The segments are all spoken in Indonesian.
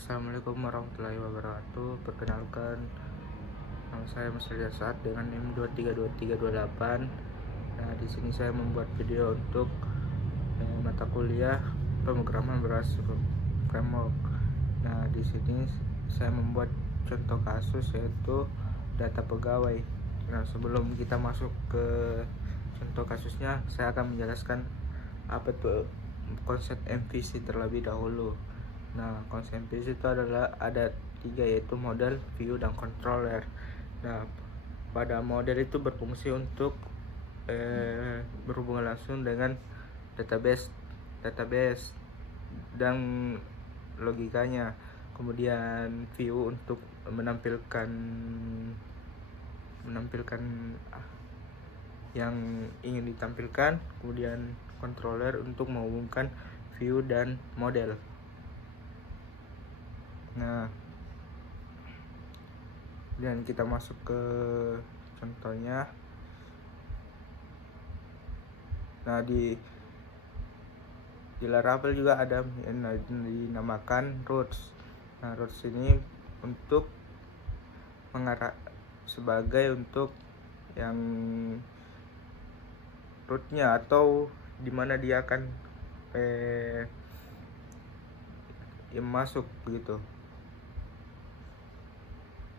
Assalamualaikum warahmatullahi wabarakatuh. Perkenalkan, nama saya Mas Rizal Saad dengan NIM 232328. Nah, di sini saya membuat video untuk mata kuliah pemrograman berbasis framework. Nah, di sini saya membuat contoh kasus yaitu data pegawai. Nah, sebelum kita masuk ke contoh kasusnya, saya akan menjelaskan apa itu konsep MVC terlebih dahulu. Nah, konsep MVC itu adalah ada tiga, yaitu model, view, dan controller. Nah, pada model itu berfungsi untuk berhubungan langsung dengan database dan logikanya. Kemudian view untuk menampilkan yang ingin ditampilkan. Kemudian controller untuk menghubungkan view dan model. Nah, dan kita masuk ke contohnya. Nah, di Laravel juga ada yang dinamakan routes. Nah, routes ini untuk mengarah sebagai untuk yang route-nya atau dimana dia akan masuk begitu.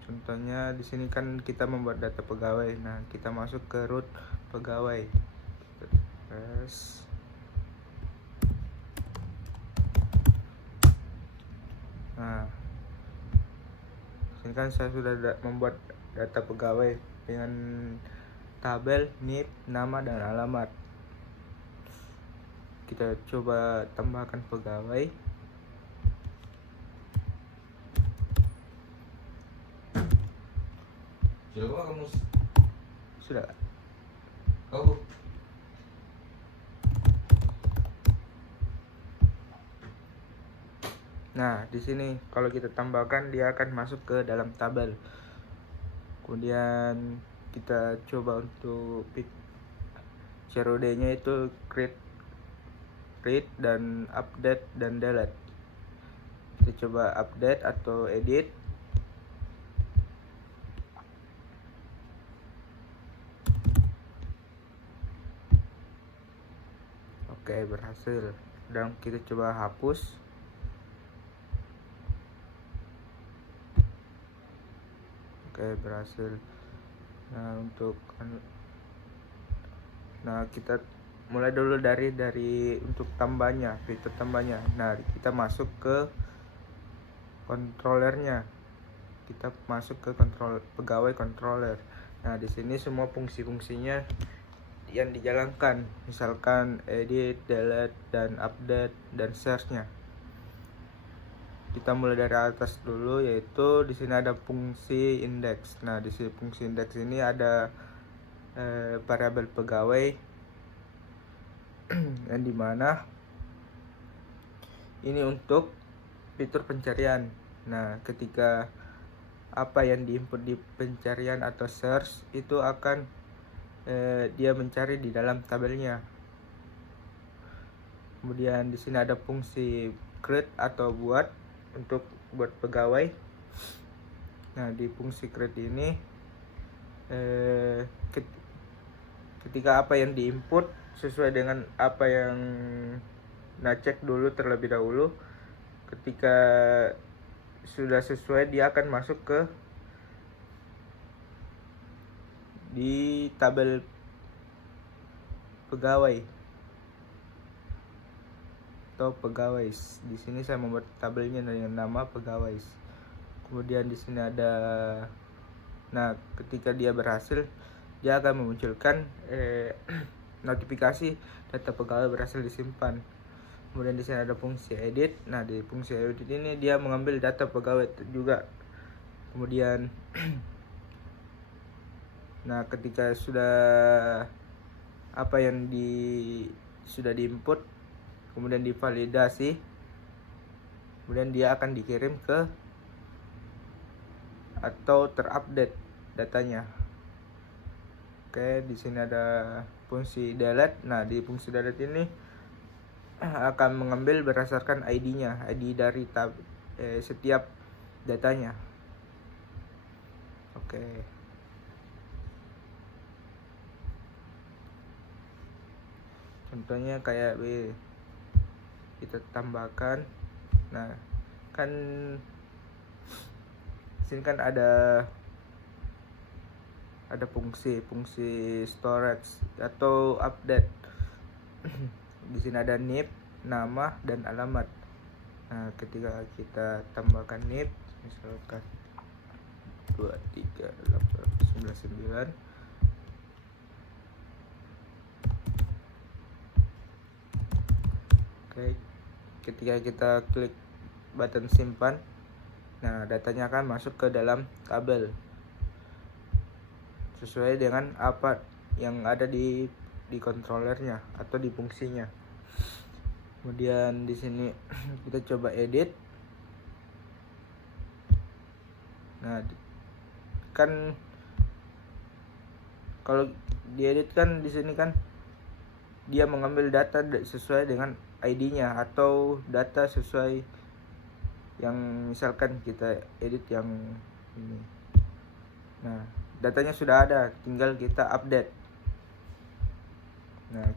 Contohnya di sini kan kita membuat data pegawai. Nah, kita masuk ke root pegawai. Terus nah, sini kan saya sudah membuat data pegawai dengan tabel, NIP, nama, dan alamat. Kita coba tambahkan pegawai. Coba kamu Sudah. kamu Nah, di sini kalau kita tambahkan dia akan masuk ke dalam tabel. Kemudian kita coba untuk pick CROD-nya itu create, read, dan update dan delete. Kita coba update atau edit. Oke, berhasil. Dan kita coba hapus. Oke, berhasil. Nah, kita mulai dulu dari untuk tambahnya, fitur tambahnya. Nah, kita masuk ke controllernya. Kita masuk ke pegawai controller. Nah, di sini semua fungsi-fungsinya yang dijalankan, misalkan edit, delete, dan update, dan search-nya. Kita mulai dari atas dulu, yaitu di sini ada fungsi index. Nah, di sini fungsi index ini ada variabel pegawai yang dimana ini untuk fitur pencarian. Nah, ketika apa yang diinput di pencarian atau search itu akan dia mencari di dalam tabelnya. Kemudian di sini ada fungsi create atau buat pegawai. Nah, di fungsi create ini ketika apa yang diinput sesuai dengan apa yang cek dulu terlebih dahulu. Ketika sudah sesuai, dia akan masuk ke di tabel pegawai atau pegawai. Di sini saya membuat tabelnya dengan nama pegawai. Kemudian di sini ada, nah, ketika dia berhasil, dia akan memunculkan notifikasi data pegawai berhasil disimpan. Kemudian di sini ada fungsi edit. Nah, di fungsi edit ini dia mengambil data pegawai juga. Kemudian nah, ketika sudah apa yang sudah diinput, kemudian divalidasi, kemudian dia akan dikirim ke atau terupdate datanya. Oke, di sini ada fungsi delete. Nah, di fungsi delete ini akan mengambil berdasarkan ID-nya, ID dari setiap datanya. Oke. Contohnya kayak kita tambahkan. Nah, kan sini kan ada fungsi storage atau update. Di sini ada NIP, nama dan alamat. Nah, ketika kita tambahkan NIP, misalkan 23899, oke, ketika kita klik button simpan, nah datanya akan masuk ke dalam kabel sesuai dengan apa yang ada di controllernya atau di fungsinya. Kemudian di sini kita coba edit. Nah, kan kalau diedit kan di sini kan dia mengambil data sesuai dengan ID-nya atau data sesuai yang misalkan kita edit yang ini. Nah, datanya sudah ada, tinggal kita update. Nah,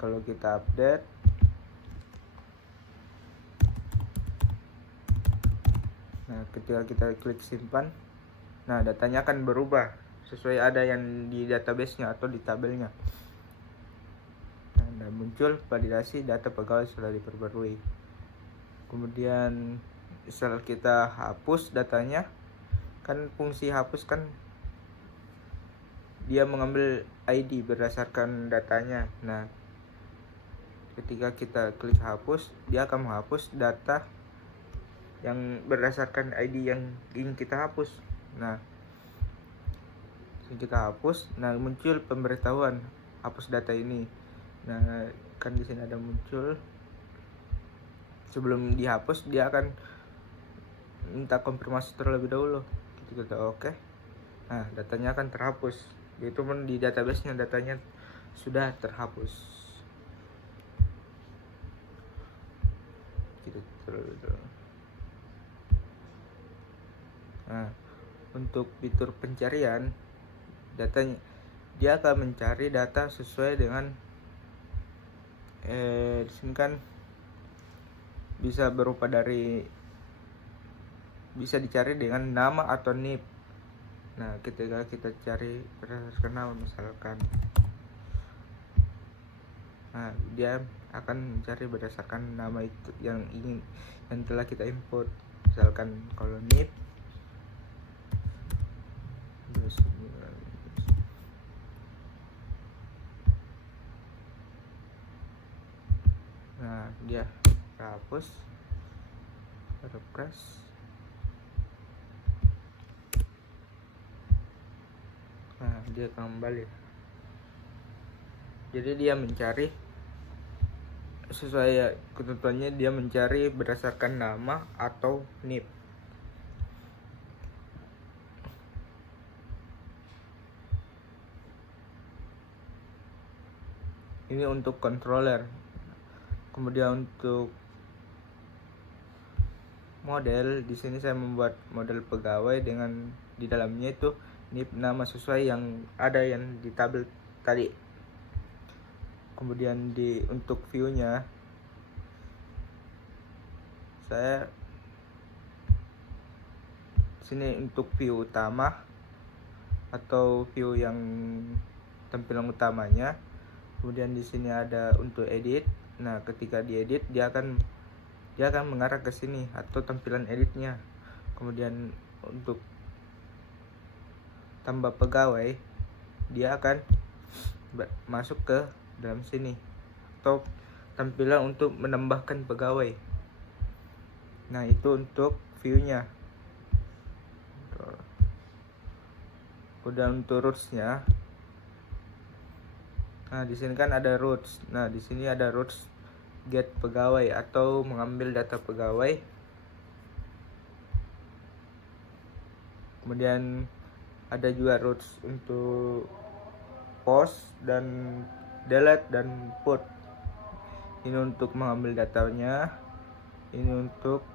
kalau kita update, nah ketika kita klik simpan, nah datanya akan berubah sesuai ada yang di database-nya atau di tabelnya. Nah, muncul validasi data pegawai sudah diperbarui. Kemudian setelah kita hapus datanya, kan fungsi hapus kan dia mengambil ID berdasarkan datanya. Nah, ketika kita klik hapus, dia akan menghapus data yang berdasarkan ID yang ingin kita hapus. Nah, kita hapus, nah muncul pemberitahuan hapus data ini. Nah, kan di sini ada muncul sebelum dihapus dia akan minta konfirmasi terlebih dahulu. Kita oke. Nah, datanya akan terhapus. Itu pun di database-nya datanya sudah terhapus. Gitu terlebih dahulu. Nah, untuk fitur pencarian datanya, dia akan mencari data sesuai dengan di sini kan bisa berupa bisa dicari dengan nama atau NIP. Nah, ketika kita cari berdasarkan nama misalkan, nah dia akan mencari berdasarkan nama itu yang telah kita input. Misalkan kalau NIP 29. Nah, dia hapus, refresh. Nah, dia kembali. Jadi dia mencari sesuai ketentuannya, dia mencari berdasarkan nama atau NIP. Ini untuk controller. Kemudian untuk model, di sini saya membuat model pegawai dengan di dalamnya itu NIP nama sesuai yang ada yang di tabel tadi. Kemudian untuk view-nya saya sini untuk view utama atau view yang tampilan utamanya. Kemudian di sini ada untuk edit. Nah, ketika diedit dia akan mengarah ke sini atau tampilan editnya. Kemudian untuk tambah pegawai dia akan masuk ke dalam sini atau tampilan untuk menambahkan pegawai. Nah, itu untuk view-nya. Kemudian untuk roots-nya, nah di sini kan ada roots. Nah, di sini ada roots get pegawai atau mengambil data pegawai. Kemudian ada juga roots untuk post dan delete dan put. Ini untuk mengambil datanya, ini untuk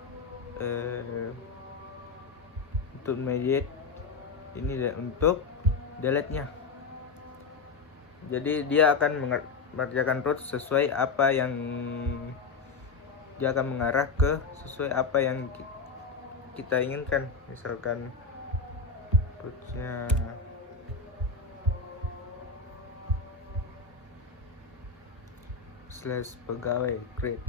untuk mediate ini untuk delete nya. Jadi dia akan mengerjakan root sesuai apa yang dia akan mengarah ke sesuai apa yang kita inginkan. Misalkan rootnya /pegawai create.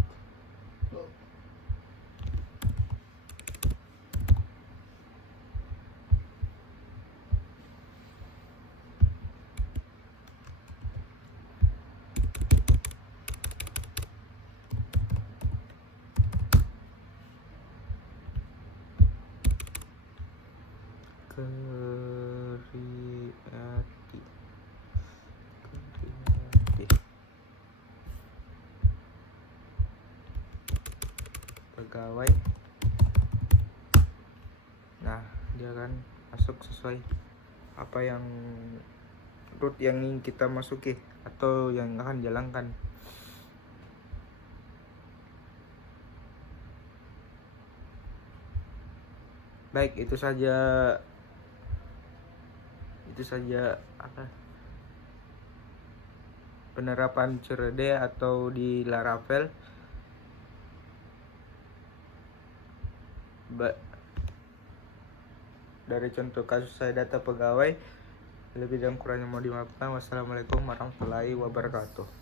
Pegawai. Nah, dia akan masuk sesuai apa yang root yang ingin kita masuki atau yang akan jalankan. Baik, itu saja apa penerapan CRD atau di Laravel. Dari contoh kasus saya data pegawai, lebih dan kurangnya mau dimaafkan. Wassalamualaikum warahmatullahi wabarakatuh.